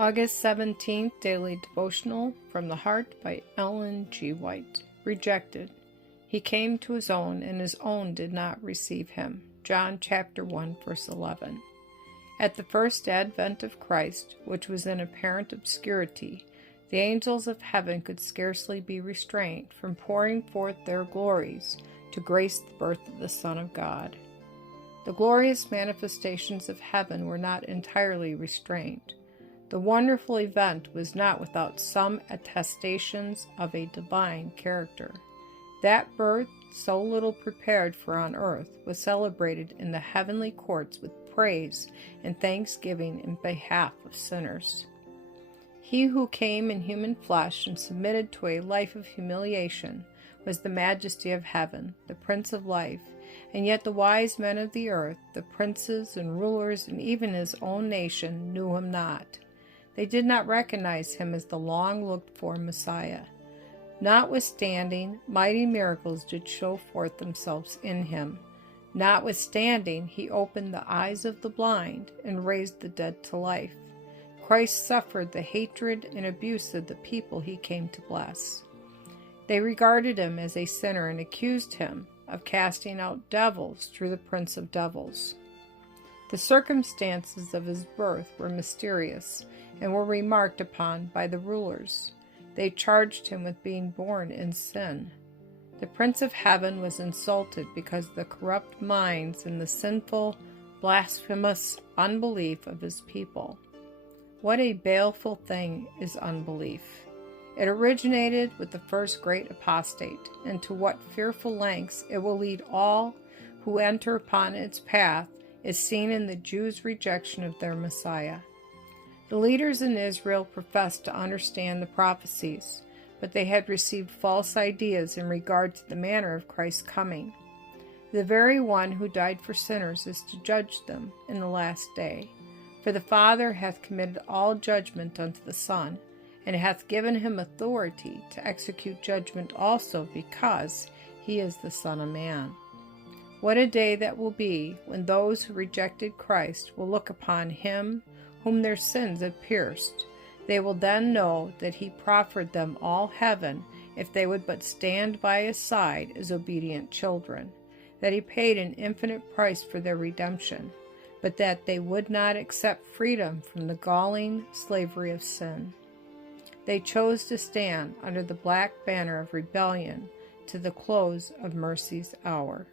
August 17th, Daily Devotional from the Heart by Ellen G. White. Rejected. He came to his own, and his own did not receive him. John chapter 1, verse 11. At the first advent of Christ, which was in apparent obscurity, the angels of heaven could scarcely be restrained from pouring forth their glories to grace the birth of the Son of God. The glorious manifestations of heaven were not entirely restrained. The wonderful event was not without some attestations of a divine character. That birth, so little prepared for on earth, was celebrated in the heavenly courts with praise and thanksgiving in behalf of sinners. He who came in human flesh and submitted to a life of humiliation was the majesty of heaven, the Prince of Life, and yet the wise men of the earth, the princes and rulers, and even his own nation, knew him not. They did not recognize him as the long-looked-for Messiah. Notwithstanding, mighty miracles did show forth themselves in him. Notwithstanding, he opened the eyes of the blind and raised the dead to life. Christ suffered the hatred and abuse of the people he came to bless. They regarded him as a sinner and accused him of casting out devils through the prince of devils. The circumstances of his birth were mysterious and were remarked upon by the rulers. They charged him with being born in sin. The Prince of Heaven was insulted because of the corrupt minds and the sinful, blasphemous unbelief of his people. What a baleful thing is unbelief! It originated with the first great apostate, and to what fearful lengths it will lead all who enter upon its path is seen in the Jews' rejection of their Messiah. The leaders in Israel professed to understand the prophecies, but they had received false ideas in regard to the manner of Christ's coming. The very one who died for sinners is to judge them in the last day. For the Father hath committed all judgment unto the Son, and hath given him authority to execute judgment also, because he is the Son of Man. What a day that will be when those who rejected Christ will look upon him whom their sins had pierced. They will then know that he proffered them all heaven if they would but stand by his side as obedient children, that he paid an infinite price for their redemption, but that they would not accept freedom from the galling slavery of sin. They chose to stand under the black banner of rebellion to the close of mercy's hour.